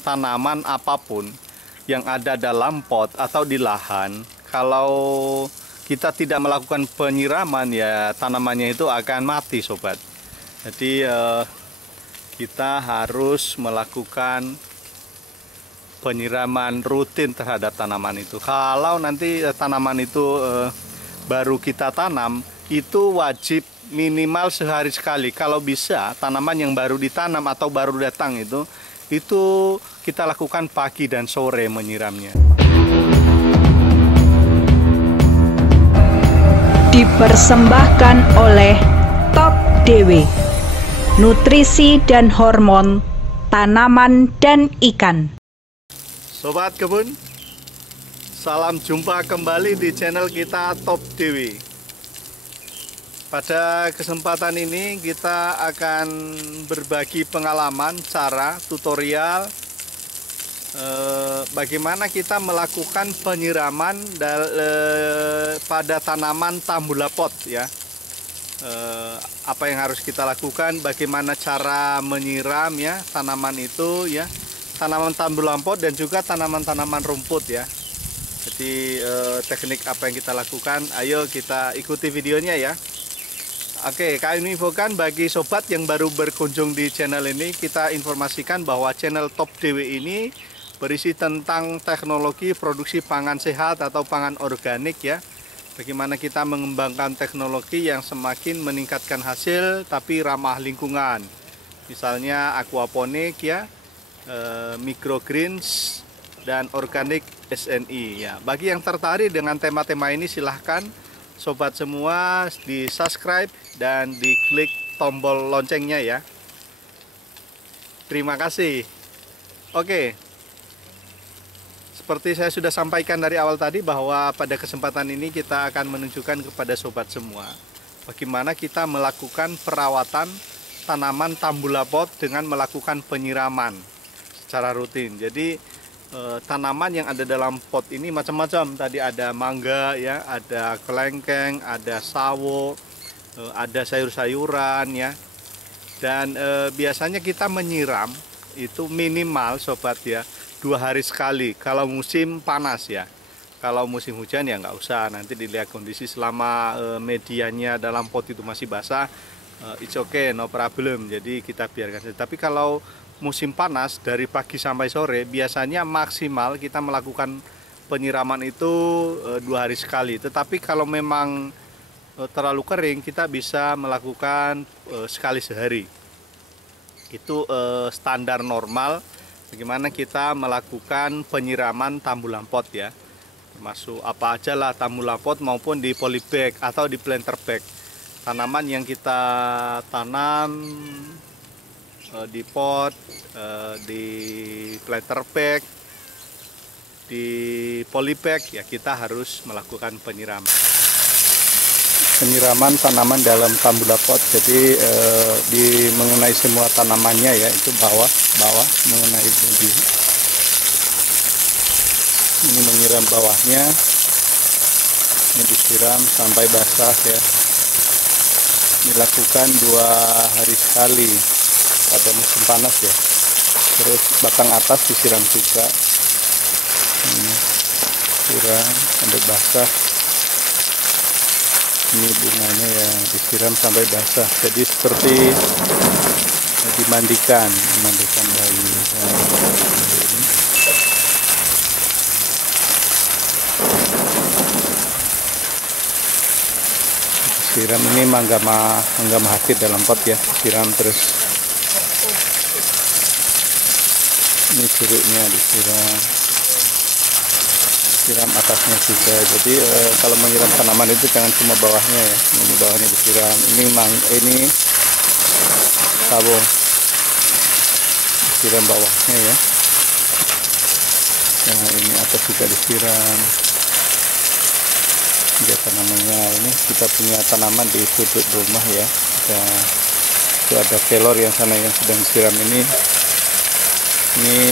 tanaman apapun yang ada dalam pot atau di lahan, kalau kita tidak melakukan penyiraman ya tanamannya itu akan mati sobat. Jadi kita harus melakukan penyiraman rutin terhadap tanaman itu. Kalau nanti tanaman itu baru kita tanam, itu wajib minimal sehari sekali. Kalau bisa tanaman yang baru ditanam atau baru datang itu kita lakukan pagi dan sore menyiramnya. Dipersembahkan oleh Top DW, nutrisi dan hormon tanaman dan ikan. Sobat kebun, salam jumpa kembali di channel kita Top DW. Pada kesempatan ini kita akan berbagi pengalaman, cara, tutorial bagaimana kita melakukan penyiraman pada tanaman tambulapot ya. Apa yang harus kita lakukan, bagaimana cara menyiram ya tanaman itu ya, tanaman tambulapot dan juga tanaman-tanaman rumput ya. Jadi teknik apa yang kita lakukan, ayo kita ikuti videonya ya. Oke, kami infokan bagi sobat yang baru berkunjung di channel ini, kita informasikan bahwa channel Top DW ini berisi tentang teknologi produksi pangan sehat atau pangan organik ya. Bagaimana kita mengembangkan teknologi yang semakin meningkatkan hasil tapi ramah lingkungan. Misalnya aquaponik ya, microgreens dan organic SNI ya. Bagi yang tertarik dengan tema-tema ini silahkan sobat semua di subscribe dan diklik tombol loncengnya ya. Terima kasih. Oke, seperti saya sudah sampaikan dari awal tadi bahwa pada kesempatan ini kita akan menunjukkan kepada sobat semua bagaimana kita melakukan perawatan tanaman tambulapot dengan melakukan penyiraman secara rutin. Jadi tanaman yang ada dalam pot ini macam-macam. Tadi ada mangga ya, ada kelengkeng, ada sawo, ada sayur-sayuran ya. Dan biasanya kita menyiram itu minimal sobat ya 2 hari sekali kalau musim panas ya. Kalau musim hujan ya nggak usah, nanti dilihat kondisi selama medianya dalam pot itu masih basah, it's okay, no problem, jadi kita biarkan saja. Tapi kalau musim panas dari pagi sampai sore biasanya maksimal kita melakukan penyiraman itu 2 hari sekali. Tetapi kalau memang terlalu kering kita bisa melakukan sekali sehari. Itu standar normal bagaimana kita melakukan penyiraman tambulapot ya. Termasuk apa aja lah, tambulapot maupun di polybag atau di planter bag. Tanaman yang kita tanam di pot, di planter bag, di polybag ya kita harus melakukan penyiraman tanaman dalam tambulapot. Jadi mengenai semua tanamannya ya, itu bawah mengenai bodi. Ini menyiram bawahnya, ini disiram sampai basah ya. Dilakukan 2 hari sekali pada musim panas ya. Terus batang atas disiram juga, ini siram sampai basah. Ini bunganya ya disiram sampai basah, jadi seperti dimandikan bayi ya. Ini siram, ini mangga mahakit dalam pot ya, siram terus. Ini jeruknya disiram, siram atasnya juga. Jadi kalau menyiram tanaman itu jangan cuma bawahnya ya, ini bawahnya disiram. Ini sawo, disiram bawahnya ya. Nah ini atas juga disiram. Dia tanamannya, ini kita punya tanaman di sudut rumah ya. Itu ada kelor yang sana yang sedang disiram ini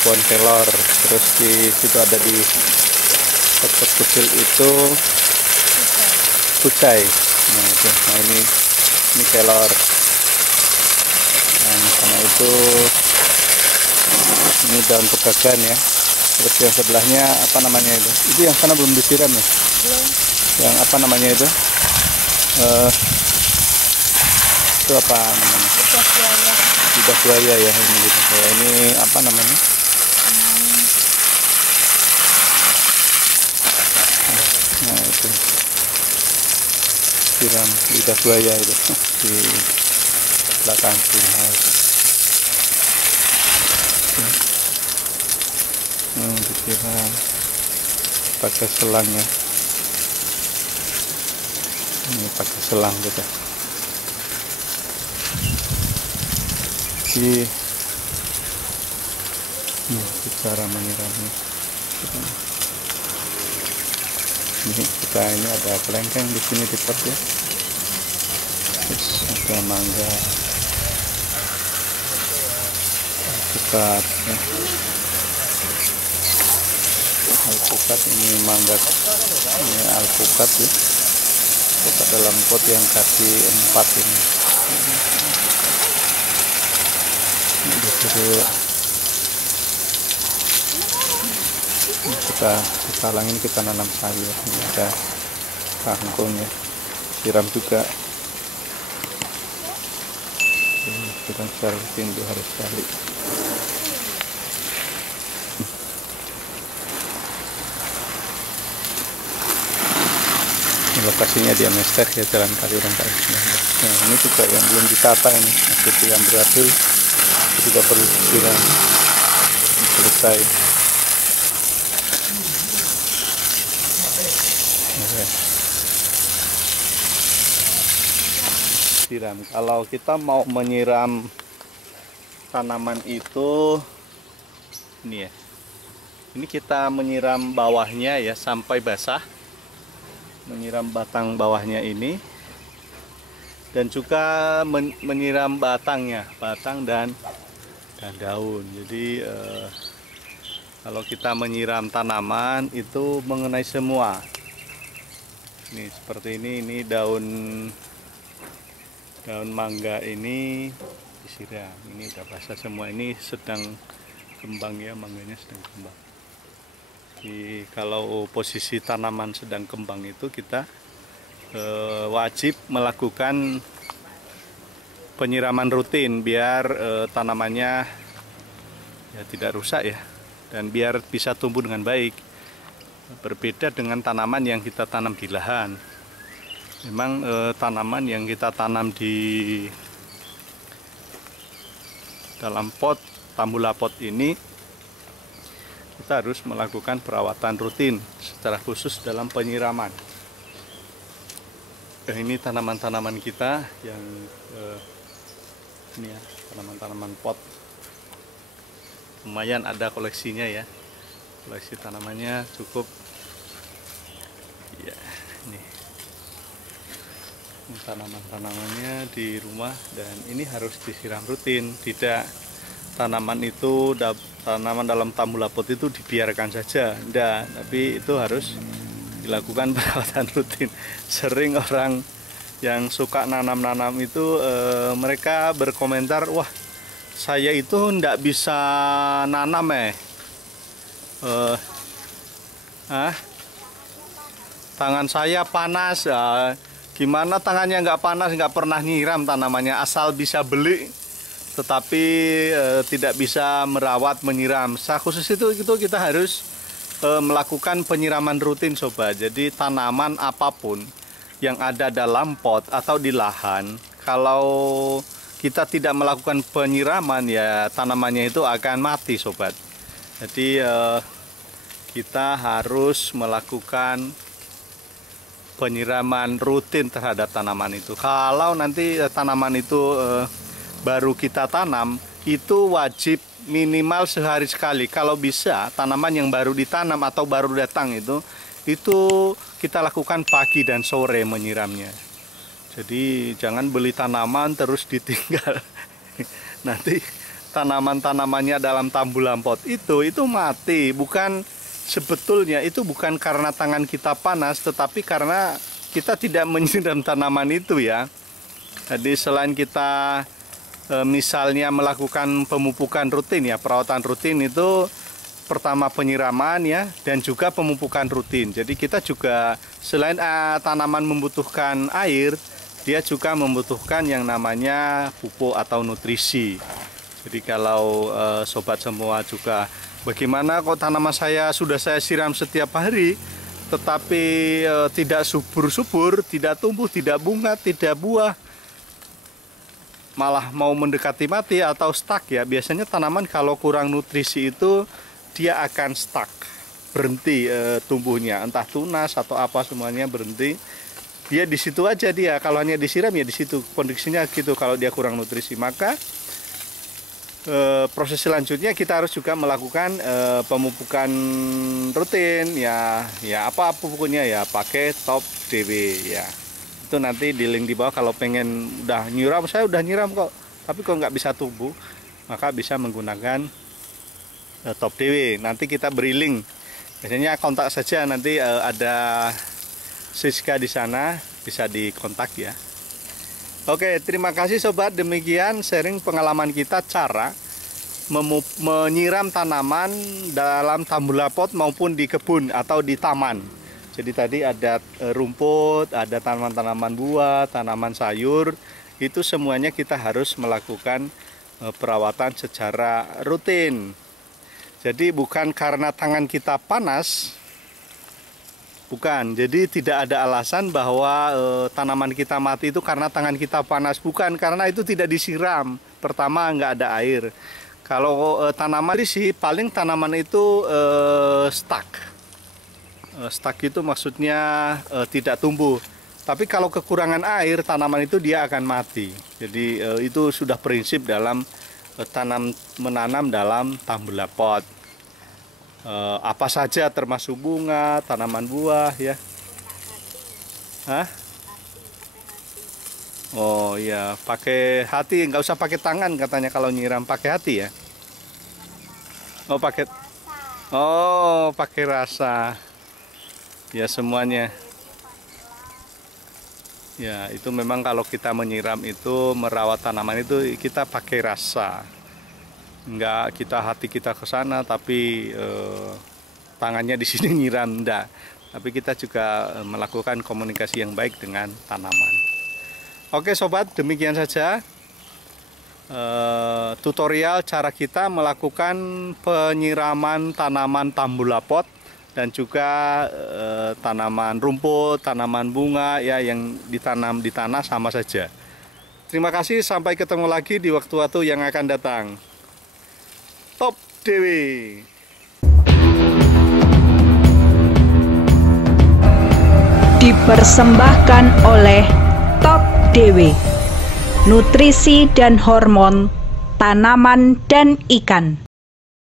pohon kelor. Terus di situ ada di pot kecil itu kucai. Nah ini kelor. Yang sana itu Ini daun pegagan ya. Terus yang sebelahnya apa namanya itu? Itu yang sana belum disiram ya? Belum. Yang apa namanya itu? Itu apa namanya? Lidah buaya. Lidah buaya ya ini lidah buaya. Ini apa namanya? Nah itu siram lidah buaya itu di belakang greenhouse. Disiram pakai selangnya. Ini pakai selang gitu. Ini cara menyiramnya. Ini kita ini ada kelengkeng di sini di pot ya. Terus ada mangga, alpukat ya. Alpukat ini mangga, ini alpukat ya. Alpukat dalam pot yang kaki 4 ini. Kita langin, kita nanam sayur. Ini ada kangkungnya, siram juga. Siram secara rutin 2 hari sekali. Ini lokasinya di Amester ya, Jalan Kaliurang KM19. Nah ini juga yang belum ditata ini, masih yang berakhir juga perlu disiram selesai. Siram. Kalau kita mau menyiram tanaman itu ini ya. Ini kita menyiram bawahnya ya sampai basah. Menyiram batang bawahnya ini dan juga menyiram batangnya, batang dan daun. Jadi kalau kita menyiram tanaman itu mengenai semua. Ini seperti ini daun mangga ini disiram. Ini udah basah semua. Ini sedang kembang ya, mangganya sedang kembang. Jadi kalau posisi tanaman sedang kembang itu kita wajib melakukan penyiraman rutin biar tanamannya ya tidak rusak ya, dan biar bisa tumbuh dengan baik. Berbeda dengan tanaman yang kita tanam di lahan. Memang tanaman yang kita tanam di dalam pot, tambula pot ini kita harus melakukan perawatan rutin secara khusus dalam penyiraman. Ini tanaman-tanaman kita yang ini ya, tanaman-tanaman pot. Lumayan ada koleksinya ya. Koleksi tanamannya cukup. Ya, ini tanaman-tanamannya di rumah, dan ini harus disiram rutin. Tidak tanaman dalam tambula pot itu dibiarkan saja, enggak, tapi itu harus dilakukan perawatan rutin. Sering orang yang suka nanam-nanam itu mereka berkomentar, wah saya itu enggak bisa nanam tangan saya panas. Gimana tangannya nggak panas, nggak pernah nyiram tanamannya, asal bisa beli tetapi tidak bisa merawat, menyiram. Khusus itu kita harus melakukan penyiraman rutin sobat. Jadi tanaman apapun yang ada dalam pot atau di lahan, kalau kita tidak melakukan penyiraman ya tanamannya itu akan mati sobat. Jadi kita harus melakukan penyiraman rutin terhadap tanaman itu. Kalau nanti tanaman itu baru kita tanam, itu wajib minimal sehari sekali. Kalau bisa tanaman yang baru ditanam atau baru datang itu kita lakukan pagi dan sore menyiramnya. Jadi jangan beli tanaman terus ditinggal. Nanti tanaman-tanamannya dalam tambulan pot itu mati. Sebetulnya itu bukan karena tangan kita panas, tetapi karena kita tidak menyiram tanaman itu ya. Jadi selain kita misalnya melakukan pemupukan rutin ya, perawatan rutin itu pertama penyiraman ya, dan juga pemupukan rutin. Jadi kita juga selain tanaman membutuhkan air, dia juga membutuhkan yang namanya pupuk atau nutrisi. Jadi kalau sobat semua juga, bagaimana kok tanaman saya sudah saya siram setiap hari, tetapi tidak subur-subur, tidak tumbuh, tidak bunga, tidak buah, malah mau mendekati mati atau stuck ya. Biasanya tanaman kalau kurang nutrisi itu dia akan stuck, berhenti tumbuhnya, entah tunas atau apa, semuanya berhenti. Dia di situ aja dia, kalau hanya disiram ya di situ kondisinya gitu. Kalau dia kurang nutrisi, maka proses selanjutnya kita harus juga melakukan pemupukan rutin ya apa pupuknya ya, pakai Top DW ya. Itu nanti di link di bawah. Kalau pengen udah nyiram, saya udah nyiram kok tapi kok nggak bisa tumbuh, maka bisa menggunakan Top DW. Nanti kita beri link, biasanya kontak saja, nanti ada Siska di sana, bisa dikontak ya. Oke, terima kasih sobat. Demikian sharing pengalaman kita cara menyiram tanaman dalam tambula pot maupun di kebun atau di taman. Jadi tadi ada rumput, ada tanaman-tanaman buah, tanaman sayur, itu semuanya kita harus melakukan perawatan secara rutin. Jadi bukan karena tangan kita panas, bukan. Jadi tidak ada alasan bahwa tanaman kita mati itu karena tangan kita panas, bukan, karena itu tidak disiram. Pertama, nggak ada air. Kalau tanaman sih paling tanaman itu stuck. Stuck itu maksudnya tidak tumbuh. Tapi kalau kekurangan air, tanaman itu dia akan mati. Jadi itu sudah prinsip dalam menanam dalam tambula pot. Apa saja termasuk bunga, tanaman buah ya. Hah? Oh iya, pakai hati, nggak usah pakai tangan katanya kalau nyiram, pakai hati ya. Pakai rasa. Ya semuanya. Ya itu memang kalau kita menyiram itu, merawat tanaman itu kita pakai rasa. Enggak kita hati kita ke sana tapi tangannya di sini nyiram, enggak. Tapi kita juga melakukan komunikasi yang baik dengan tanaman. Oke sobat, demikian saja tutorial cara kita melakukan penyiraman tanaman tambula pot dan juga tanaman rumput, tanaman bunga ya yang ditanam di tanah sama saja. Terima kasih, sampai ketemu lagi di waktu-waktu yang akan datang. Top DW. Dipersembahkan oleh Top DW, nutrisi dan hormon tanaman dan ikan.